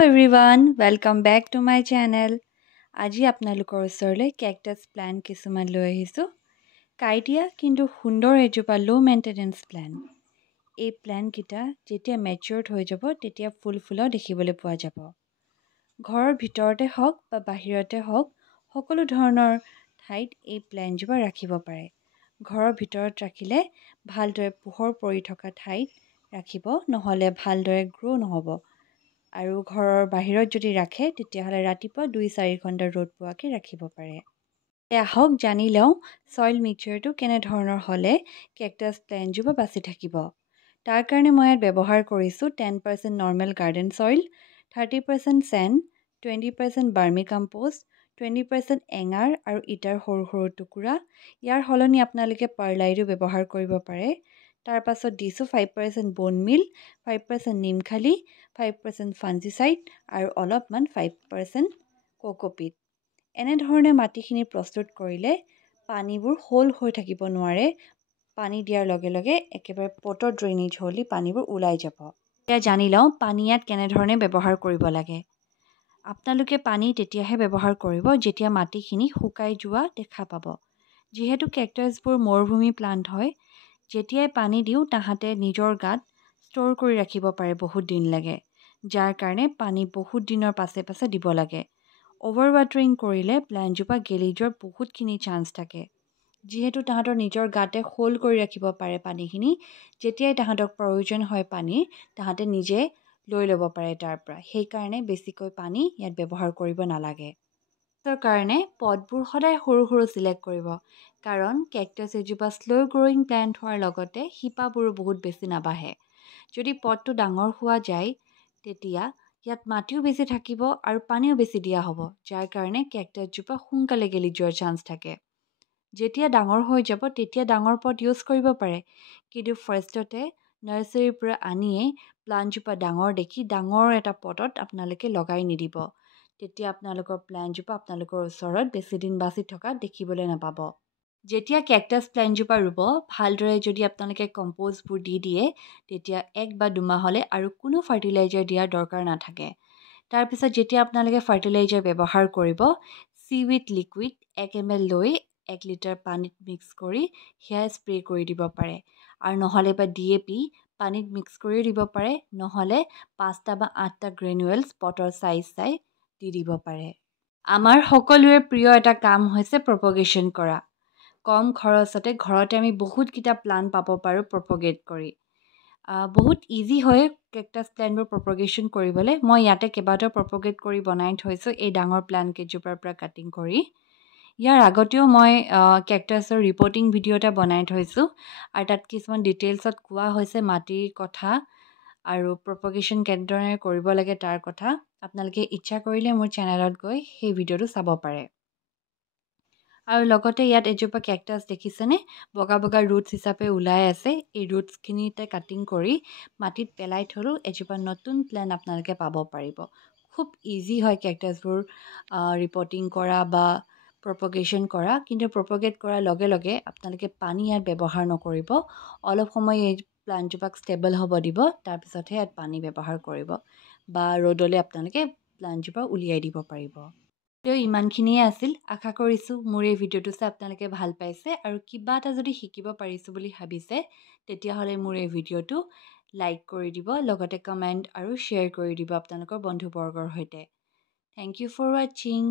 everyone, welcome back to my channel. আজি আপোনালোকৰ ওচৰলৈ কেকটাছ প্লান্ট কিছুমান লৈ আহিছোঁ। কাইটিয়া কিন্তু সুন্দৰ এজোপা লো মেইনটেনেন্স প্লান্ট। এই প্লান্টকেইটা যেতিয়া মেচিউৰড হৈ যাব তেতিয়া ফুল দেখিবলৈ পোৱা যাব। ঘৰৰ ভিতৰতে হওক বা বাহিৰতে হওক সকলো ধৰণৰ ঠাইত এই প্লান্টজোপা ৰাখিব পাৰে। ঘৰৰ ভিতৰত ৰাখিলে ভালদৰে পোহৰ পৰি থকা ঠাইত ৰাখিব, নহ'লে ভালদৰে গ্ৰো নহ'ব। আৰু ঘৰৰ বাহিৰত যদি ৰাখে তেতিয়াহ'লে ৰাতিপুৱা 2-4 ঘণ্টা ৰ'দ পোৱাকৈ ৰাখিব পাৰে। আহক জানি লওঁ ছইল মিক্সচাৰটো কেনেধৰণৰ হ'লে কেকটাছ প্লান্টজোপা বাচি থাকিব। তাৰ কাৰণে মই ইয়াত ব্যৱহাৰ কৰিছোঁ 10% normal garden soil, 30% sand, 20% vermicompost, 20% এঙাৰ আৰু ইটাৰ সৰু সৰু টুকুৰা। ইয়াৰ সলনি আপোনালোকে পাৰ্লাইটো ব্যৱহাৰ কৰিব পাৰে। তাৰ পাছত দিছোঁ 5% বোন মিল, 5% নিমখালি, 5% ফাঞ্জিচাইড আৰু অলপমান 5% কোকোপিট। এনেধৰণে মাটিখিনি প্ৰস্তুত কৰিলে পানীবোৰ হোল হৈ থাকিব নোৱাৰে। পানী দিয়াৰ লগে লগে একেবাৰে পটৰ ড্ৰেইনেজ হ'লে পানীবোৰ ওলাই যাব। এতিয়া জানি লওঁ পানী ইয়াত কেনেধৰণে ব্যৱহাৰ কৰিব লাগে। আপোনালোকে পানী তেতিয়াহে ব্যৱহাৰ কৰিব যেতিয়া মাটিখিনি শুকাই যোৱা দেখা পাব। যিহেতু কেকটাছবোৰ মৰুভূমি প্লান্ট হয়, যেতিয়াই পানী দিওঁ তাহাঁতে নিজৰ গাত ষ্ট'ৰ কৰি ৰাখিব পাৰে বহুত দিন লাগে। যাৰ কাৰণে পানী বহুত দিনৰ পাছে দিব লাগে। অভাৰ ৱাটাৰিং কৰিলে প্লান্টজোপা গেলি যোৱাৰ বহুতখিনি চান্স থাকে। যিহেতু তাহাঁতৰ নিজৰ গাতে হোল্ড কৰি ৰাখিব পাৰে পানীখিনি, যেতিয়াই তাহাঁতক প্ৰয়োজন হয় পানীৰ তাহাঁতে নিজে লৈ ল'ব পাৰে তাৰ পৰা। সেইকাৰণে বেছিকৈ পানী ইয়াত ব্যৱহাৰ কৰিব নালাগে। তাৰ কাৰণে পটবোৰ সদায় সৰু সৰু চিলেক্ট কৰিব, কাৰণ কেকটাছ এজোপা শ্ল' গ্ৰ'য়িং প্লান্ট হোৱাৰ লগতে শিপাবোৰো বহুত বেছি নাবাঢ়ে। যদি পটটো ডাঙৰ হোৱা যায় তেতিয়া ইয়াত মাটিও বেছি থাকিব আৰু পানীও বেছি দিয়া হ'ব, যাৰ কাৰণে কেকটাছজোপা সোনকালে গেলি যোৱাৰ চান্স থাকে। যেতিয়া ডাঙৰ হৈ যাব তেতিয়া ডাঙৰ পট ইউজ কৰিব পাৰে, কিন্তু ফাৰ্ষ্টতে নাৰ্চাৰীৰ পৰা আনিয়েই প্লান্টজোপা ডাঙৰ দেখি ডাঙৰ এটা পটত আপোনালোকে লগাই নিদিব। তেতিয়া আপোনালোকৰ প্লান্টজোপা আপোনালোকৰ ওচৰত বেছিদিন বাচি থকা দেখিবলৈ নাপাব। যেতিয়া কেকটাছ প্লান্টজোপা ৰুব ভালদৰে যদি আপোনালোকে কম্প'ষ্টবোৰ দি দিয়ে তেতিয়া 1 বা 2 মাহলৈ আৰু কোনো ফাৰ্টিলাইজাৰ দিয়াৰ দৰকাৰ নাথাকে। তাৰপিছত যেতিয়া আপোনালোকে ফাৰ্টিলাইজাৰ ব্যৱহাৰ কৰিব, চিউইড লিকুইড 1 ml লৈ 1 লিটাৰ পানীত মিক্স কৰি সেয়া স্প্ৰে' কৰি দিব পাৰে। আৰু নহ'লে বা DAP পানীত মিক্স কৰিও দিব পাৰে, নহ'লে 5টা বা 8টা গ্ৰেনুৱেলছ পটৰ চাই দি দিব পাৰে। আমাৰ সকলোৰে প্ৰিয় এটা কাম হৈছে প্ৰপগেশ্যন কৰা। কম খৰচতে ঘৰতে আমি বহুতকেইটা প্লান্ট পাব পাৰোঁ প্ৰপগেট কৰি। বহুত ইজি হয় কেকটাছ প্লান্টবোৰ প্ৰপগেশ্যন কৰিবলৈ। মই ইয়াতে কেইবাটাও প্ৰপগেট কৰি বনাই থৈছোঁ এই ডাঙৰ প্লান্ট কেইজোপাৰ পৰা কাটিং কৰি। ইয়াৰ আগতেও মই কেকটাছৰ ৰিপৰ্টিং ভিডিঅ' এটা বনাই থৈছোঁ, আৰু তাত কিছুমান ডিটেইলছত কোৱা হৈছে মাটিৰ কথা আৰু প্ৰপগেশ্যন কেনেদৰে কৰিব লাগে তাৰ কথা। আপোনালোকে ইচ্ছা কৰিলে মোৰ চেনেলত গৈ সেই ভিডিঅ'টো চাব পাৰে। আৰু লগতে ইয়াত এজোপা কেকটাছ দেখিছেনে, বগা বগা ৰুটছ হিচাপে ওলাই আছে। এই ৰুটছখিনিতে কাটিং কৰি মাটিত পেলাই থ'লেও এজোপা নতুন প্লান্ট আপোনালোকে পাব পাৰিব। খুব ইজি হয় কেকটাছবোৰ ৰিপৰ্টিং কৰা বা প্ৰপগেশ্যন কৰা, কিন্তু প্ৰপগেট কৰাৰ লগে লগে আপোনালোকে পানী ইয়াত ব্যৱহাৰ নকৰিব। অলপ সময় এই প্লান্টজোপাক ষ্টেবল হ'ব দিব, তাৰপিছতহে ইয়াত পানী ব্যৱহাৰ কৰিব বা ৰ'দলৈ আপোনালোকে প্লান্টজোপা উলিয়াই দিব পাৰিব। ইমানখিনিয়ে আছিল। আশা কৰিছোঁ মোৰ এই ভিডিঅ'টো চাই আপোনালোকে ভাল পাইছে আৰু কিবা এটা যদি শিকিব পাৰিছোঁ বুলি ভাবিছে তেতিয়াহ'লে মোৰ এই ভিডিঅ'টো লাইক কৰি দিব, লগতে কমেণ্ট আৰু শ্বেয়াৰ কৰি দিব আপোনালোকৰ বন্ধুবৰ্গৰ সৈতে। থেংক ইউ ফৰ ৱাচিং।